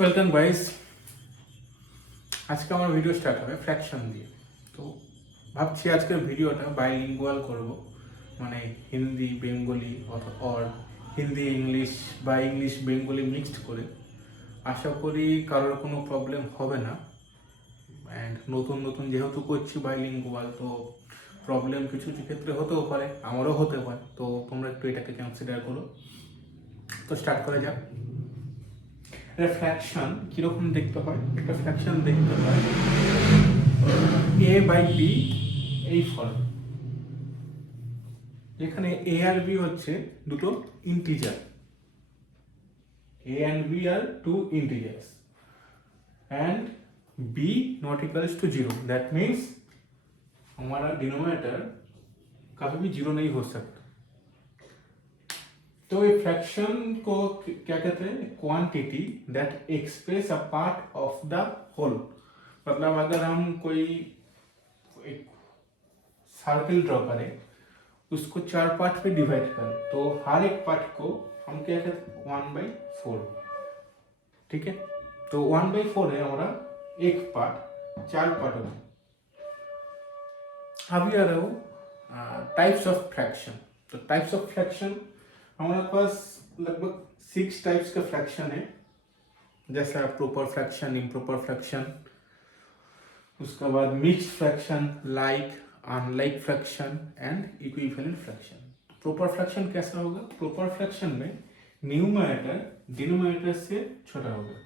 Welcome guys. আজকে আমার video start হবে ফ্র্যাকশন দিয়ে। তো ভাবছি আজকের ভিডিওটা বাইলিঙ্গুয়াল করব, মানে Hindi Bengali or Hindi English বা ইংলিশ বেঙ্গলি মিক্সড করে। আশা করি কারোর কোনো প্রবলেম হবে না। অ্যান্ড নতুন নতুন যেহেতু করছি বাইলিঙ্গুয়াল, তো প্রবলেম কিছু কিছু ক্ষেত্রে হতেও পারে, আমারও হতে পারে। তো তোমরা একটু এটাকে কনসিডার করো। তো স্টার্ট করা যাক। ফ্র্যাকশন কিরকম দেখতে হয়? একটা ফ্র্যাকশন দেখতে হয় এ বাই বি এই ফর্ম, যেখানে এ আর বি হচ্ছে দুটো integer, A and B are two integers and B not equals to zero. That means हमारा डिनोमिनेटर कभी भी जीरो नहीं हो सकता। तो ये फ्रैक्शन को क्या कहते हैं? Quantity that express a part of the whole. मतलब अगर हम कोई एक सर्कल ड्रॉ करें, उसको 4 पार्ट में डिवाइड करें, तो हर एक पार्ट को हम क्या कहते हैं? 1/4। ठीक है, तो 1/4 है हमारा एक पार्ट, 4 पार्ट होगा। अभी आ रहा हूँ टाइप्स ऑफ फ्रैक्शन। तो टाइप्स ऑफ फ्रैक्शन हमारे पास लगभग 6 टाइप्स का फ्रैक्शन है, जैसा प्रॉपर फ्रैक्शन, इम्प्रॉपर फ्रैक्शन, उसके बाद mixed fraction, like, unlike fraction and equivalent fraction. Proper fraction कैसा होगा? प्रॉपर फ्रैक्शन में न्यूमरेटर डिनोमिनेटर से छोटा होगा।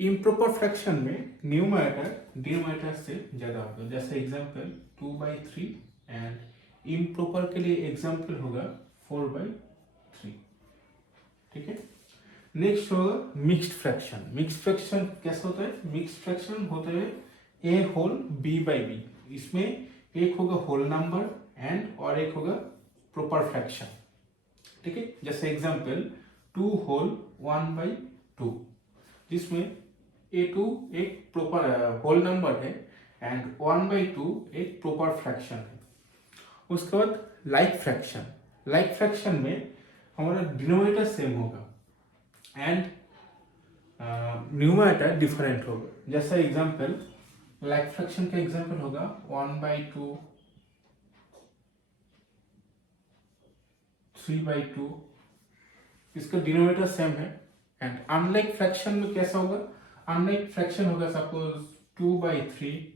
इम्प्रॉपर फ्रैक्शन में न्यूमरेटर डिनोमिनेटर से ज्यादा होगा। जैसे एग्जांपल 2/3 एंड इम्प्रॉपर के लिए एग्जांपल होगा 4/3। ठीक है, नेक्स्ट होगा मिक्स्ड फ्रैक्शन। मिक्स्ड फ्रैक्शन कैसा होता है? मिक्स्ड फ्रैक्शन होते हैं ए होल बी बाई बी। इसमें एक होगा होल नंबर एंड और एक होगा प्रॉपर फ्रैक्शन। ठीक है, जैसे एग्जांपल 2 होल 1/2, जिसमें a2 एक प्रॉपर होल नंबर है एंड 1/2 एक प्रॉपर फ्रैक्शन है। उसके बाद लाइक फ्रैक्शन। लाइक फ्रैक्शन में हमारा डिनोमिनेटर सेम होगा एंड न्यूमरेटर डिफरेंट होगा। जैसा एग्जांपल लाइक फ्रैक्शन का एग्जांपल होगा 1/2, 3/2, इसका डिनोमिनेटर सेम है। एंड अनलाइक फ्रैक्शन में कैसा होगा? अनलाइक फ्रैक्शन होगा सपोज 2/3,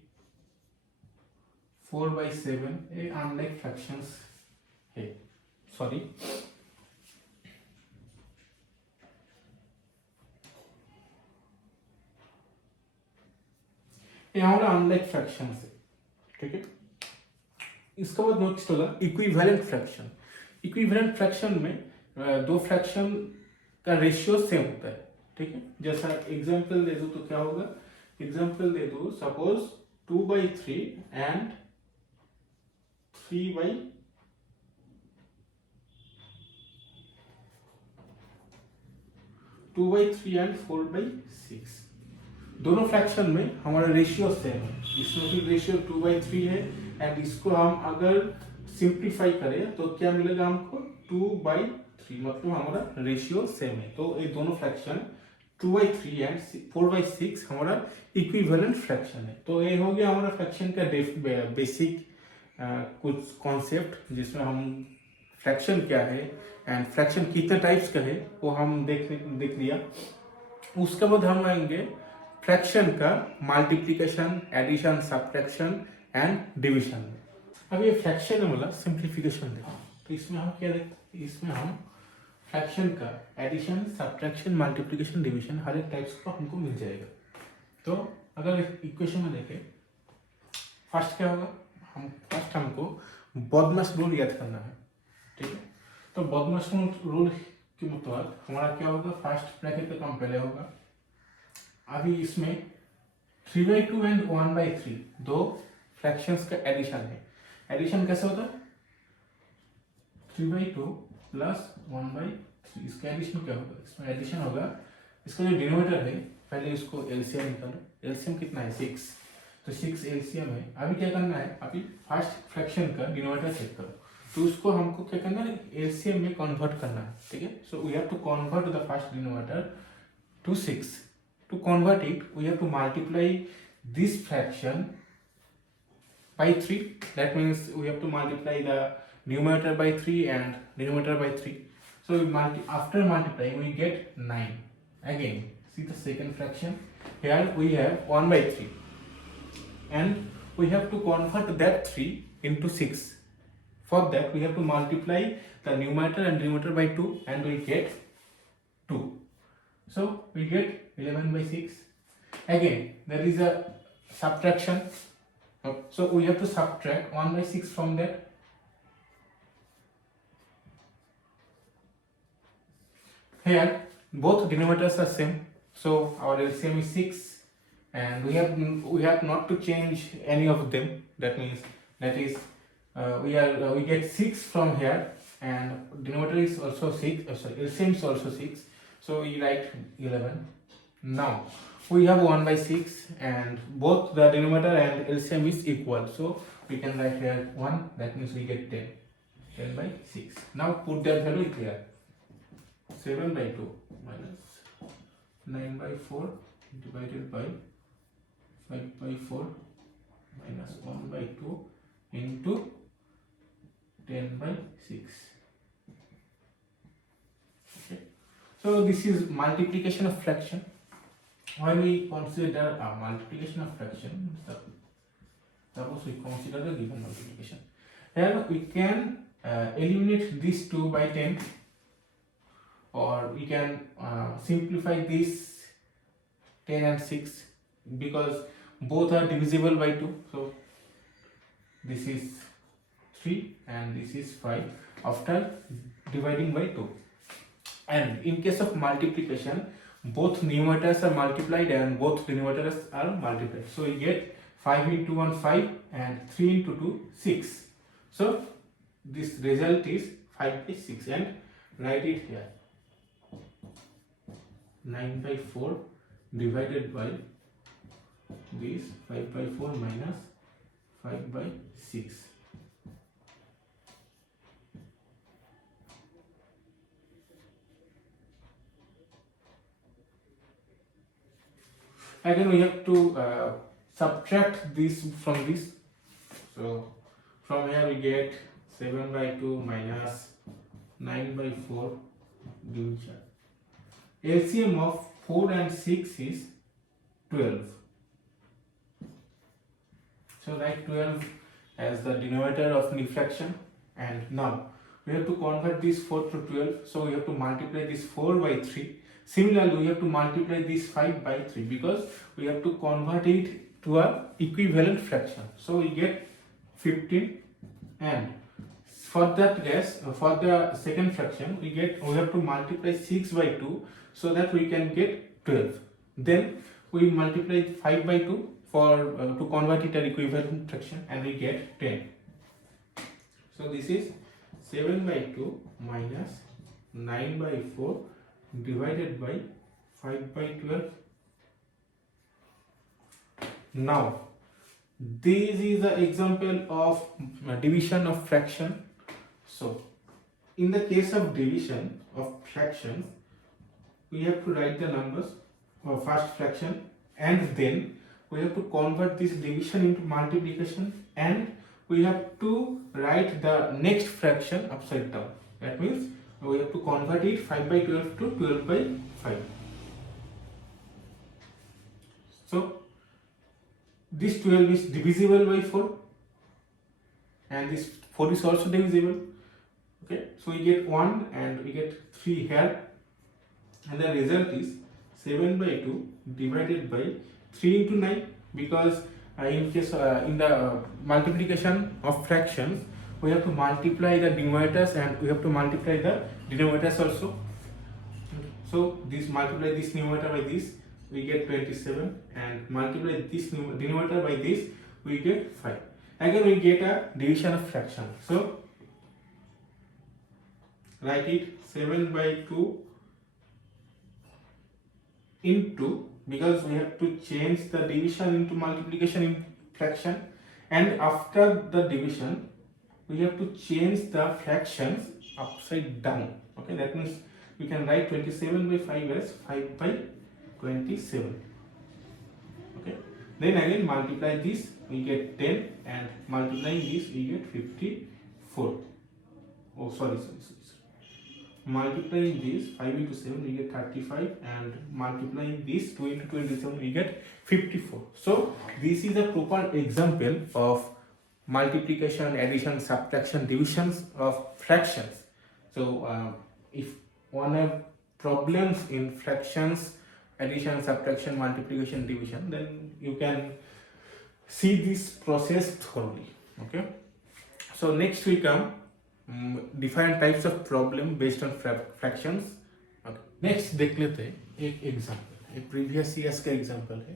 4/7। ये अनलाइक फ्रैक्शंस है, सॉरी। ये हमारा अनलाइक फ्रैक्शंस है। ठीक है, इसके बाद नेक्स्ट होगा इक्विवेलेंट फ्रैक्शन। इक्विवेलेंट फ्रैक्शन में दो फ्रैक्शन का रेशियो सेम होता है। ठीक है, जैसा एग्जांपल दे दो तो क्या होगा? एग्जांपल दे दो सपोज 2/3 एंड 4/6। दोनों फ्रैक्शन में हमारा रेशियो सेम है। इसमें भी रेशियो 2/3 है एंड इसको हम अगर सिंप्लीफाई करें तो क्या मिलेगा हमको? 2/3, मतलब हमारा रेशियो सेम है। तो ये दोनों फ्रैक्शन 2/3 एंड 4/6 हमारा इक्विवेलेंट फ्रैक्शन है। तो ये हो गया हमारा फ्रैक्शन का बेसिक कुछ कॉन्सेप्ट, जिसमें हम फ्रैक्शन क्या है एंड फ्रैक्शन कितने टाइप्स का है वो हम देख लिया। उसके बाद हम आएंगे फ्रैक्शन का multiplication, addition, subtraction and division. अब ये फ्रैक्शन है मतलब सिंप्लीफिकेशन देखो, तो इसमें हम क्या देखते हैं? इसमें हम फ्रैक्शन का एडिशन, सब्ट्रैक्शन, मल्टीप्लिकेशन, डिविजन हर एक टाइप्स का हमको मिल जाएगा। तो अगर इक्वेशन में देखें, फर्स्ट क्या होगा? हमको बदमाश रूल याद करना है। ठीक है, तो बदमाश रूल के मुताबिक हमारा क्या होगा? फर्स्ट ब्रैकेट का काम पहले होगा। अभी इसमें 3/2 एंड 1/3 दो फ्रैक्शंस का एडिशन है। एडिशन कैसे होता है? 3/2 प्लस 1/3, इसका एडिशन क्या होगा? इसमें एडिशन होगा, इसका जो डिनोमिनेटर है पहले इसको एलसीएम निकालो। एलसीएम कितना है? 6। तो 6 एलसीएम है। अभी क्या करना है? अभी फर्स्ट फ्रैक्शन का डिनोमिनेटर चेक करो, तो उसको हमको क्या करना है? एलसीएम में कन्वर्ट करना है। ठीक है, so we have to convert the first denominator to 6. To convert it, we have to multiply this fraction by 3. That means we have to multiply the numerator by 3 and denominator by 3. So after multiplying, we get 9. Again, see the second fraction. Here we have 1 by 3. And we have to convert that 3 into 6. For that, we have to multiply the numerator and denominator by 2 and we get 2. So we get 11 by 6. Again, there is a subtraction. So we have to subtract 1 by 6 from that. Here, both denominators are same. So our LCM is 6 and we have not to change any of them. That means we get 6 from here and denominator is also 6. LCM is also 6. So we write 11. Now we have 1 by 6 and both the denominator and LCM is equal. So we can write here 1. That means we get 10. 10 by 6. Now put that value here. 7 by 2 minus 9 by 4 divided by 5 by 4 minus 1 by 2 into 10 by 6. Okay. So this is multiplication of fraction. When we consider a multiplication of fraction, suppose we consider the given multiplication. Here we can eliminate this 2 by 10, or we can simplify this 10 and 6 because both are divisible by 2. So this is 3 and this is 5 after dividing by 2. And in case of multiplication, both numerators are multiplied and both denominators are multiplied. So we get 5 into 1 5 and 3 into 2 6. So this result is 5 by 6 and write it here. 9 by 4 divided by this 5 by 4 minus 5 by 6. Again we have to subtract this from this. So from here we get 7 by 2 minus 9 by 4 division. LCM of 4 and 6 is 12. So write 12 as the denominator of the fraction, and now we have to convert this 4 to 12. So we have to multiply this 4 by 3. Similarly, we have to multiply this 5 by 3 because we have to convert it to a equivalent fraction. So we get 15, and for that case, for the second fraction, we have to multiply 6 by 2 so that we can get 12. Then we multiply 5 by 2 for to convert it an equivalent fraction, and we get 10. So this is 7 by 2 minus 9 by 4 divided by 5 by 12. Now this is an example of division of fraction. So in the case of division of fractions, we have to write the numbers for first fraction, and then we have to convert this division into multiplication, and we have to write the next fraction upside down. That means we have to convert it 5 by 12 to 12 by 5. So this 12 is divisible by 4 and this 4 is also divisible. Okay, so we get 1 and we get 3 here, and the result is 7 by 2 divided by 3 into 9, because in the multiplication of fractions, we have to multiply the numerators and we have to multiply the denominators also. So this multiply this numerator by this, we get 27, and multiply this denominator by this, we get 5. Again we get a division of fraction. So write it 7 by 2 into, because we have to change the division into multiplication in fraction, and after the division we have to change the fractions upside down. Okay, that means we can write 27 by 5 as 5 by 27. Okay, then again multiply this, we get 10, and multiplying this we get 54. Oh, sorry. Multiplying this 5 into 7 we get 35, and multiplying this 2 into 27 we get 54. So this is a proper example of multiplication, addition, subtraction, divisions of fractions. So if one have problems in fractions, addition, subtraction, multiplication, division, then you can see this process thoroughly. Okay, so next we come different types of problem based on fractions. Okay, next देख लेते हैं एक example, एक previous years का example है।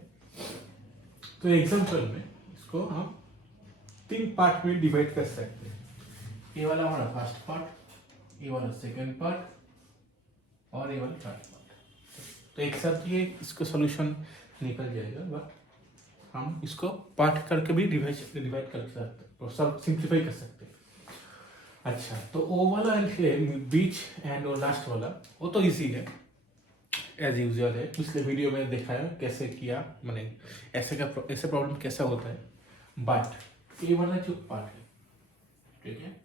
तो example में इसको हम तीन पार्ट में डिवाइड कर सकते हैं। ये वाला हमारा फर्स्ट पार्ट, ये वाला सेकंड पार्ट और ये वाला थर्ड पार्ट। तो एक साथ ये इसको सॉल्यूशन निकल जाएगा, बट हम इसको पार्ट करके भी डिवाइड कर सकते हैं और सब सिंप्लीफाई कर सकते हैं। अच्छा, तो वो वाला है बीच एंड वो लास्ट वाला, वो तो इजी है, एज यूजुअल है। पिछले वीडियो में दिखाया कैसे किया, मैंने ऐसे प्रॉब्लम कैसा होता है। बट ये वाला जो पार्ट है, ठीक है,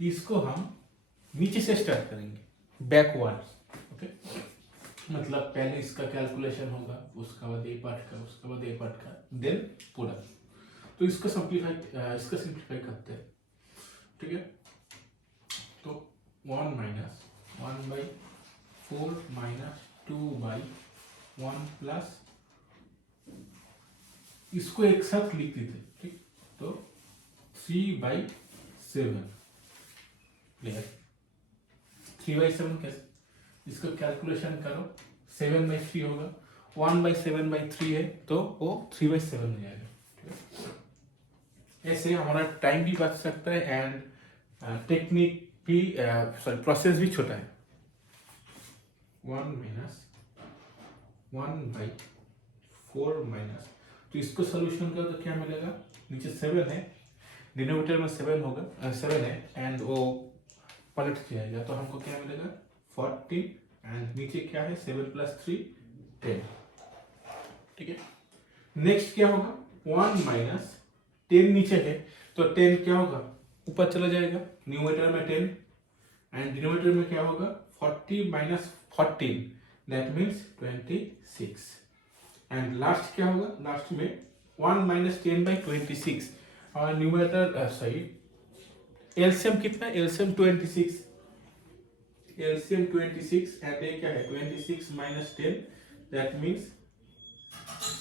इसको हम नीचे से स्टार्ट करेंगे, बैकवर्ड। ओके, मतलब पहले इसका कैलकुलेशन होगा, उसका बाद ये पार्ट का, उसका बाद ये पार्ट का, देन पूरा। तो इसको सिंप्लीफाई करते हैं, ठीक है। तो 1 माइनस 1/4 माइनस 2/1 प्लस, इसको एक साथ लिख देते, ठीक। तो 3/7 क्लियर। 3/7 कैसे, इसको कैलकुलेशन करो, 7/3 होगा, 1/7/3 है तो वो 3/7 हो जाएगा। ऐसे हमारा टाइम भी बच सकता है एंड टेक्निक भी, प्रोसेस भी छोटा है। 1 माइनस 1/4 माइनस, तो इसको सोल्यूशन करो तो क्या मिलेगा, नीचे 7 है, डिनोमिनेटर में 7 होगा, 7 है एंड वो पलट जाएगा, तो हमको क्या मिलेगा 14, एंड नीचे क्या है 7 + 3 10, ठीक है। नेक्स्ट क्या होगा, 1 माइनस 10 नीचे है तो 10 क्या होगा, ऊपर चला जाएगा, न्यूमरेटर में 10 एंड डिनोमिनेटर में क्या होगा 40 minus 14, that means 26, and last क्या होगा, लास्ट में 1 माइनस 10/26, और न्यूमरेटर सॉरी एलसीएम कितना, एलसीएम 26, एलसीएम 26 एंड ये क्या है 26 माइनस 10, दैट मीन्स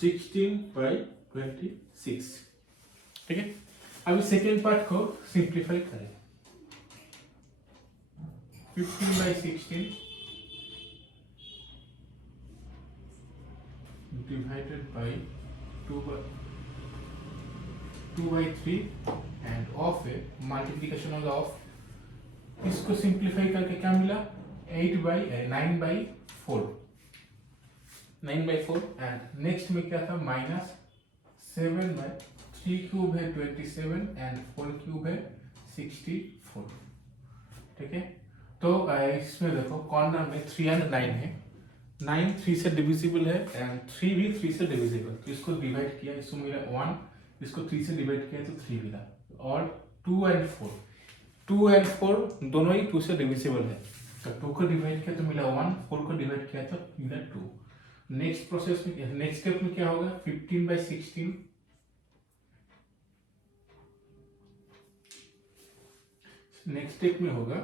16/26, ठीक है। अभी सेकेंड पार्ट को सिंप्लीफाई करें, 15/16 डिवाइडेड बाय 2/3 एंड ऑफ है, मल्टीप्लिकेशन होगा ऑफ, इसको सिंप्लीफाई करके क्या मिला 9/4 एंड नेक्स्ट में क्या था माइनस 7/3 क्यूब है 27 एंड 4 क्यूब है 64, ठीक है। तो इसमें देखो कॉर्नर में 3 एंड 9 है, 9 3 से डिविजिबल है एंड 3 भी 3 से डिविजिबल, तो इसको डिवाइड किया, इसको मिला 1, इसको 3 से डिवाइड किया तो 3 मिला, और 2 एंड 4 दोनों ही 2 से डिविजिबल है, तो 2 को डिवाइड किया तो मिला 1, 4 को डिवाइड किया तो मिला 2। नेक्स्ट प्रोसेस में, नेक्स्ट स्टेप में क्या होगा 15/16, नेक्स्ट स्टेप में होगा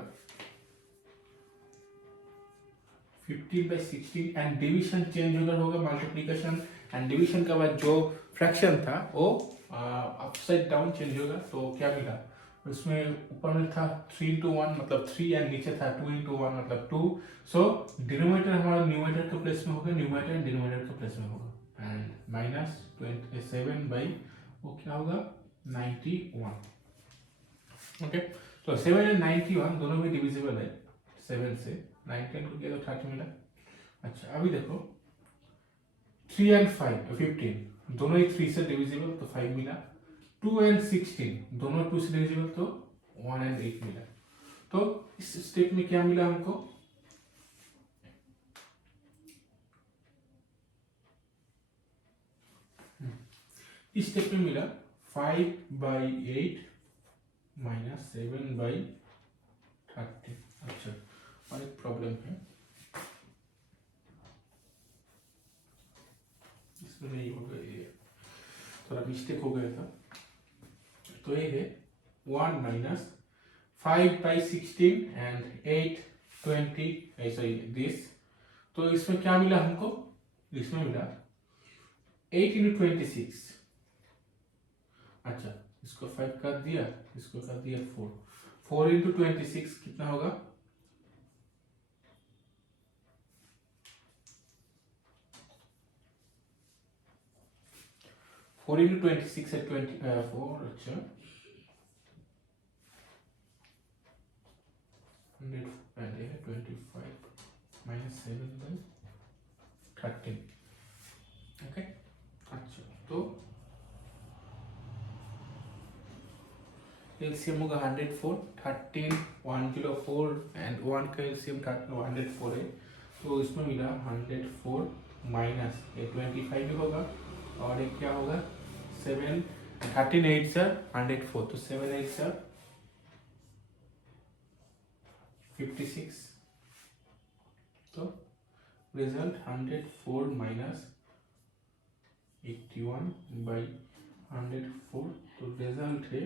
15/16 एंड डिवीजन चेंज होगा मल्टीप्लिकेशन, एंड डिवीजन का बाद जो फ्रैक्शन था वो अपसाइड डाउन चेंज होगा, तो क्या मिला, उसमें ऊपर में था 3 into 1 मतलब 3 एंड नीचे था 2 into 1 मतलब 2, सो डिनोमिनेटर हमारा न्यूमरेटर के प्लेस में होगा, न्यूमरेटर एंड डिनोमिनेटर के प्लेस में होगा, एंड माइनस 27 बाई वो क्या होगा 91, ओके। तो 7 एंड 91 दोनों में डिविजिबल है, 7 से 19 को किया तो 30 मिला। अच्छा, अभी देखो 3 एंड 15 दोनों ही 3 से डिविजिबल तो 5 मिला, 2 एंड 16 दोनों 2 से डिविजिबल तो 1 एंड 8 मिला। तो इस स्टेप में क्या मिला हमको, इस स्टेप में मिला 5/8 माइनस 7/30। अच्छा, और एक प्रॉब्लम है, इसमें नहीं हो गया, ये थोड़ा मिस्टेक हो गया था। तो ये है 1 माइनस 5/16 एंड 8/20, ऐसा ही दिस। तो इसमें क्या मिला हमको, इसमें मिला 8 into 26। अच्छा, इसको 5 कर दिया, इसको कर दिया 4। 4 into 26 कितना होगा, 4 into 26 है 24। अच्छा, 100 पहले है 25 माइनस 7/13। ओके, अच्छा, तो एलसीएम होगा 104, 13 104 एंड 1 का एलसीएम 104 है। तो इसमें मिला 104 माइनस 25 भी होगा, और एक क्या होगा 7, 13 8 सर 104, तो 7 8 सर 56। तो रिजल्ट 104 माइनस 81/104, तो रिजल्ट है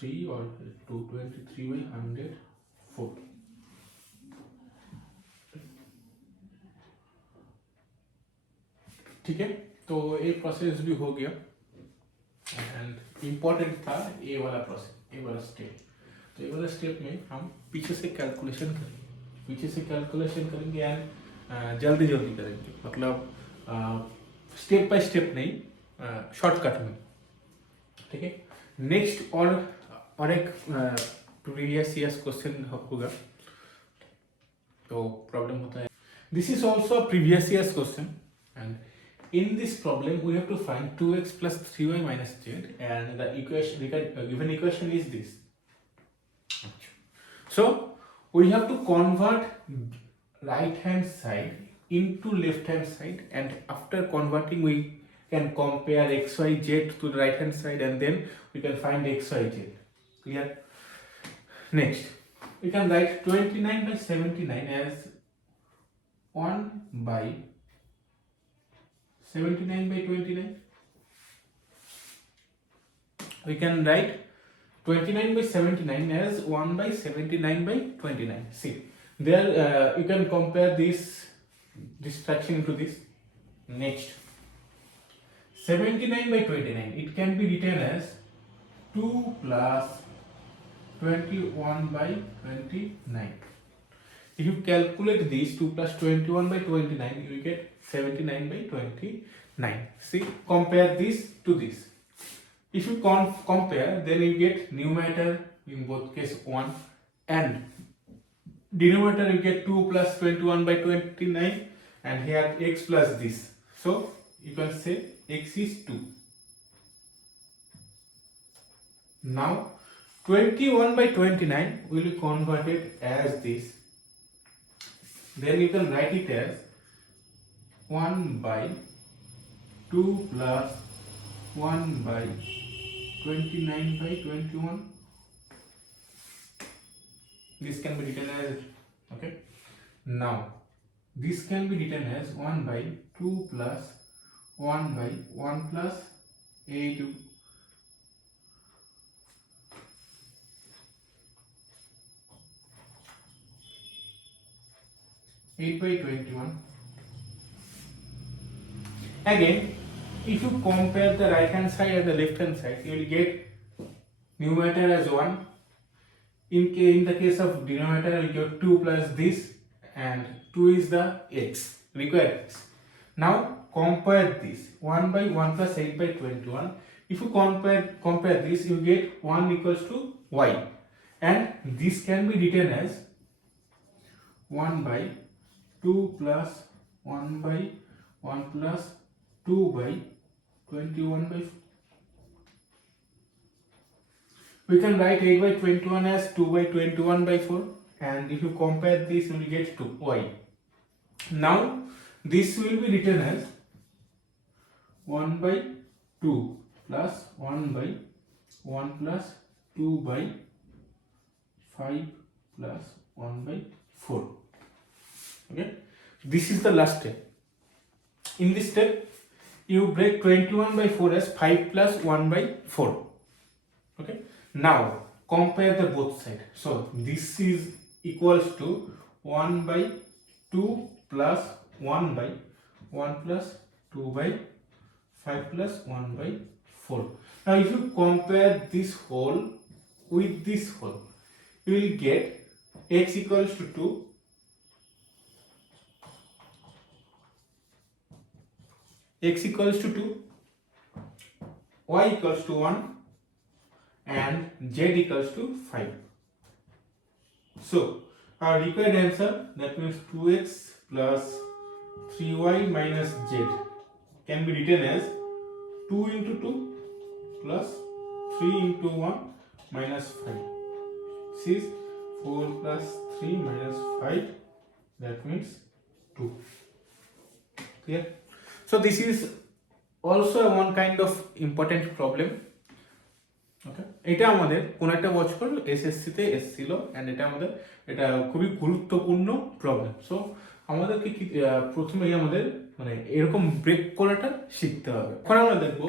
3 और 223/104। ठीक है, तो ये प्रोसेस भी हो गया एंड इम्पोर्टेंट था ये वाला प्रोसेस, ये वाला स्टेप। तो ये वाला स्टेप में हम पीछे से कैलकुलेशन करेंगे एंड जल्दी करेंगे, मतलब स्टेप बाय स्टेप नहीं, शॉर्टकट में। ठीक है, नेक्स्ट और एक प्रीवियस ईयर्स क्वेश्चन होगा, तो प्रॉब्लम होता है, this is also previous years question and in this problem we have to find 2x plus 3y minus z, and the given equation is this. So we have to convert right hand side into left hand side, and after converting we can compare xyz to the right hand side, and then we can find xyz. Clear? Next we can write 29/79 as 1/79/29. We can write 29/79 as 1/79/29. See, there you can compare this fraction into this. Next, 79/29, it can be written as 2 plus 21/29. If you calculate these 2 plus 21/29, you get 79/29. See, compare this to this. If you compare, then you get numerator in both case 1, and denominator you get 2 plus 21/29, and here x plus this. So you can say x is 2. Now 21/29 will be converted as this. Then you can write it as 1/2 plus 1/29/21. This can be written as, okay. Now this can be written as 1/2 plus 1/1 plus 8 8/21. Again, if you compare the right hand side and the left hand side, you will get numerator as 1. In the case of denominator, you get 2 plus this, and 2 is the x, required x. Now compare this 1/1 plus 8/21. If you compare this, you get 1 equals to y, and this can be written as 1/2 plus 1/1 plus 2/21. We can write 8/21 as 2/21/4, and if you compare this, you will get 2y. Now this will be written as 1 by 2 plus 1 by 1 plus 2 by 5 plus 1 by 4. Okay, this is the last step. In this step you break 21 by 4 as 5 plus 1 by 4. Okay, now compare the both sides. So this is equals to 1 by 2 plus 1 by 1 plus 2 by 5 plus 1 by 4. Now if you compare this whole with this whole, you will get x equals to 2, x equals to 2, y equals to 1, and z equals to 5. So our required answer, that means 2x plus 3y minus z, can be written as 2 into 2 plus 3 into 1 minus 5. This is 4 plus 3 minus 5, that means 2. Clear? So this is also one kind of important problem. Okay, এটা আমাদের কোন একটা বছর SSC তে এসেছিল and এটা খুবই গুরুত্বপূর্ণ প্রবলেম। সো আমাদেরকে প্রথমেই আমাদের মানে এরকম ব্রেক করাটা শিখতে হবে। এখন আমরা দেখব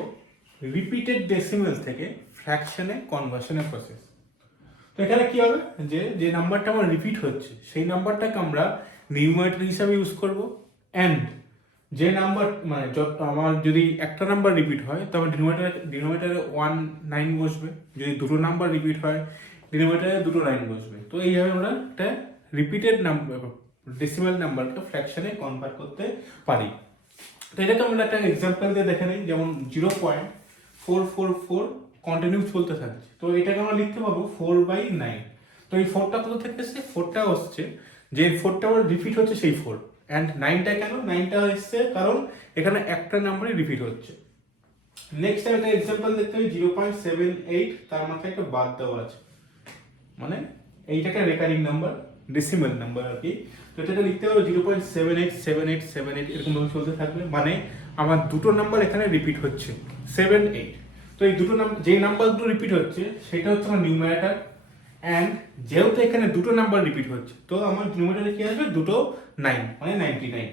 রিপিটেড ডেসিমেল থেকে ফ্র্যাকশনে কনভার্সনের প্রসেস। তো এখানে কি হবে, যে নাম্বারটা আমার রিপিট হচ্ছে সেই নাম্বারটাকে আমরা নিউমারেটর হিসাবে ইউজ করব, এন্ড যে নাম্বার মানে আমার যদি একটা নাম্বার রিপিট হয় তবে ডিনোমিনেটরে 9 বসবে, যদি দুটো নাম্বার রিপিট হয় ডিনোমিনেটরে 9 বসবে। তো এইভাবে আমরা একটা রিপিটেড নাম্বার ডেসিমাল নাম্বারকে ফ্র্যাকশনে কনভার্ট করতে পারি। তো এটাকে আমরা একটা এক্সাম্পল দিয়ে দেখে নিই, যেমন 0.444 কন্টিনিউস চলতে থাকছে। তো এটাকে আমরা লিখতে পারবো 4/9। তো এই 4টা কোথা থেকে এসছে, 4টা হচ্ছে যে 4টা আবার রিপিট হচ্ছে সেই 4, এন্ড 9টা কেন, 9টা এসছে কারণ এখানে একটা নাম্বারই রিপিট হচ্ছে। নেক্সট একটা এক্সাম্পল দেখতে হবে 0.78, তার মাথায় একটা বাদ দেওয়া আছে, মানে এইটা একটা রেকারিং নাম্বার, ডেসিমাল নাম্বার আর কি। তো এটাকে লিখতে হবে 0.787878 এরকম ভাবে চলতে থাকবে, মানে আমার দুটো নাম্বার এখানে রিপিট হচ্ছে 7 8। তো এই দুটো নাম্বার, যে নাম্বার দুটো রিপিট হচ্ছে সেটা হচ্ছে আমার নিউমারেটর, এন্ড যেহেতু এখানে দুটো নাম্বার রিপিট হচ্ছে তো আমার ডিনোমিনেটরে কি আসবে, দুটো 9 মানে 99।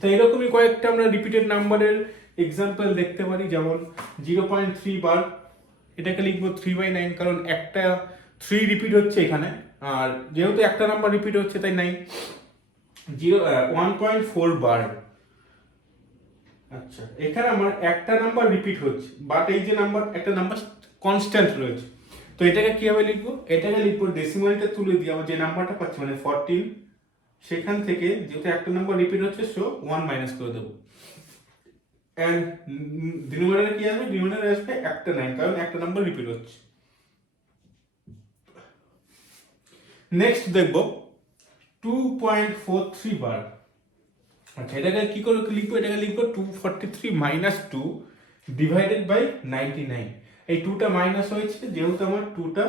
তো এরকমই কয়েকটা আমরা রিপিটেড নাম্বারের এক্সাম্পল দেখতে পারি, যেমন 0.3 বার, এটাকে লিখবো 3/9 কারণ একটা 3 রিপিট হচ্ছে এখানে, আর যেহেতু একটা নাম্বার রিপিট হচ্ছে তাই 9। 1.4 বার, আচ্ছা এখানে আমার একটা নাম্বার রিপিট হচ্ছে বাট এই যে নাম্বার একটা নাম্বার কনস্ট্যান্ট রয়েছে। তো এটাকে কিভাবে লিখবো, এটাকে লিখবো ডেসিমালটা তুলে দিয়ে আমার যে নাম্বারটা পাচ্ছি মানে 14, সেখান থেকে যেহেতু একটা নাম্বার রিপিট হচ্ছে সো 1 মাইনাস করে দেবো, এন্ড ডিনোমিনেটরে কি আসবে, ডিনোমিনেটরে আসবে একটা 9 কারণ একটা নাম্বার রিপিট হচ্ছে। নেক্সট দেখবো 2.43 বার, আচ্ছা এটাকে কি করে লিখবো, এটাকে লিখবো 243 মাইনাস 2 ডিভাইডেড বাই 99। এই 2টা মাইনাস হয়েছে যেহেতু আমার 2টা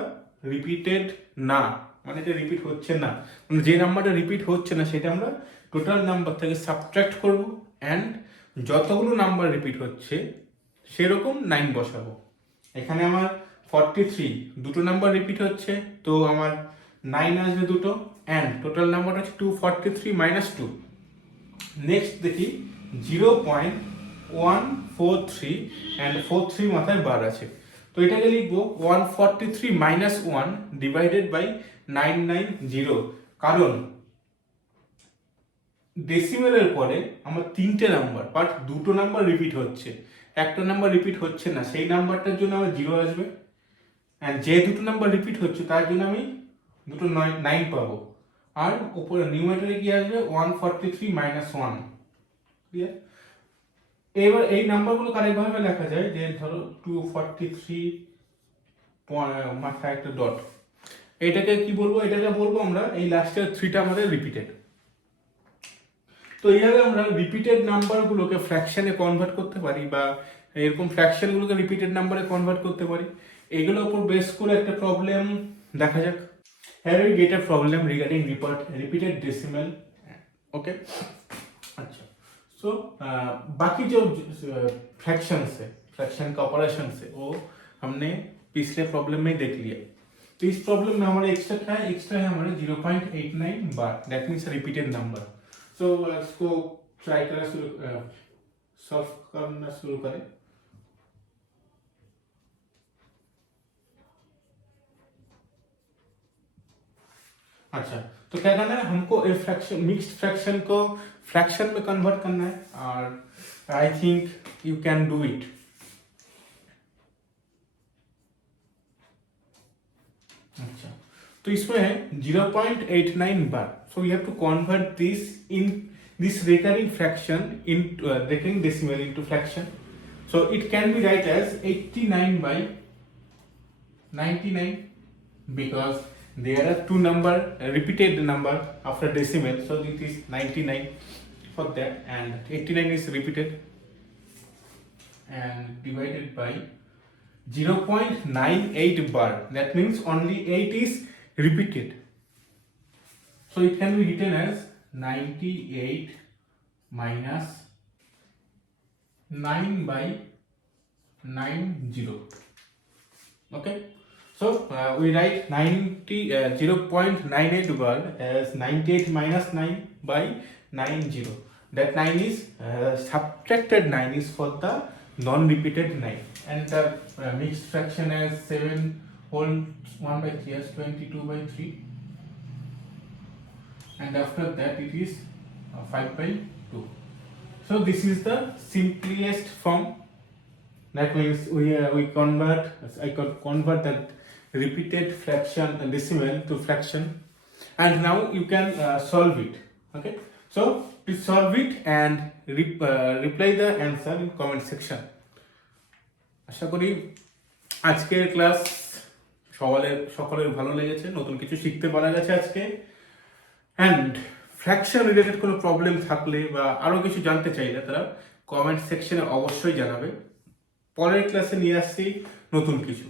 রিপিটেড না, মানে এটা রিপিট হচ্ছে না, মানে যে নাম্বারটা রিপিট হচ্ছে না সেটা আমরা টোটাল নাম্বার থেকে সাবট্রাক্ট করব, এন্ড যতগুলো নাম্বার রিপিট হচ্ছে সেরকম 9 বসাবো। এখানে আমার 43 দুটো নাম্বার রিপিট হচ্ছে তো আমার 9 আসবে দুটো, এন্ড টোটাল নাম্বার হচ্ছে 243 মাইনাস 2। নেক্সট দেখি 0.143 এন্ড 43 মাথায় বার আছে, তো এটাকে লিখবো 143 মাইনাস 1 ডিভাইডেড বাই 990, কারণ ডেসিমেলের পরে আমার তিনটে নাম্বার বাট দুটো নাম্বার রিপিট হচ্ছে, একটা নাম্বার রিপিট হচ্ছে না, সেই নাম্বারটার জন্য আমার 0 আসবে, এন্ড যে দুটো নাম্বার রিপিট হচ্ছে তার জন্য আমি দুটো 9 পাবো, আর উপরে নিউমারেটরে কি আসবে 143 মাইনাস 1। ক্লিয়ার? এবার এই নাম্বারগুলো আরেকভাবে লেখা যায়, যে ধরো 243 মাথায় একটা ডট, এটাকে কি বলবো, এটাকে বলবো আমরা এই লাস্টের 3টা আমাদের রিপিটেড। তো এইভাবে আমরা রিপিটেড নাম্বারগুলোকে ফ্র্যাকশনে কনভার্ট করতে পারি, বা এরকম ফ্র্যাকশনগুলোকে রিপিটেড নাম্বারে কনভার্ট করতে পারি। এগুলোর উপর বেস করে একটা প্রবলেম দেখা যাক। Here we get a problem regarding repeated decimal. Okay, আচ্ছা सो बाकी जो फ्रैक्शंस है, फ्रैक्शन का ऑपरेशन है, वो हमने पिछले प्रॉब्लम में देख लिया। तो इस प्रॉब्लम में हमारे एक्स्ट्रा क्या है, एक्स्ट्रा है हमारे 0.89 बार, दैट मीन्स रिपीटेड नंबर। सो इसको ट्राई करना सॉल्व करना शुरू करें। अच्छा, तो क्या करना है हमको, ए फ्रैक्शन, मिक्स्ड फ्रैक्शन को फ्रैक्शन में कन्वर्ट करना है, और I think you can do it. अच्छा, तो इसमें है 0.89 bar, so we have to convert this in this recurring fraction into recurring decimal into fraction. So it can be write as 89 by 99 because there are two number repeated number after decimal, so it is 99 for that, and 89 is repeated and divided by 0.98 bar, that means only 8 is repeated, so it can be written as 98 minus 9 by 90. Okay, so we write 0.98 bar as 98 minus 9 by 90. That 9 is subtracted 9 is for the non-repeated 9, and the mixed fraction as 7 whole 1 by 3 as 22 by 3, and after that it is 5 by 2. So this is the simplest form. That means we convert, I can convert that repeated fraction decimal to fraction, and now you can solve it. Okay, so please solve it and reply the answer in comment section. আশা করি আজকের class সকলের ভালো লেগেছে, নতুন কিছু শিখতে পারা গেছে আজকে। অ্যান্ড ফ্র্যাকশন রিলেটেড কোনো প্রবলেম থাকলে বা আরও কিছু জানতে চাইলে তারা কমেন্ট সেকশনে অবশ্যই জানাবে। পরের ক্লাসে নিয়ে আসছি নতুন কিছু।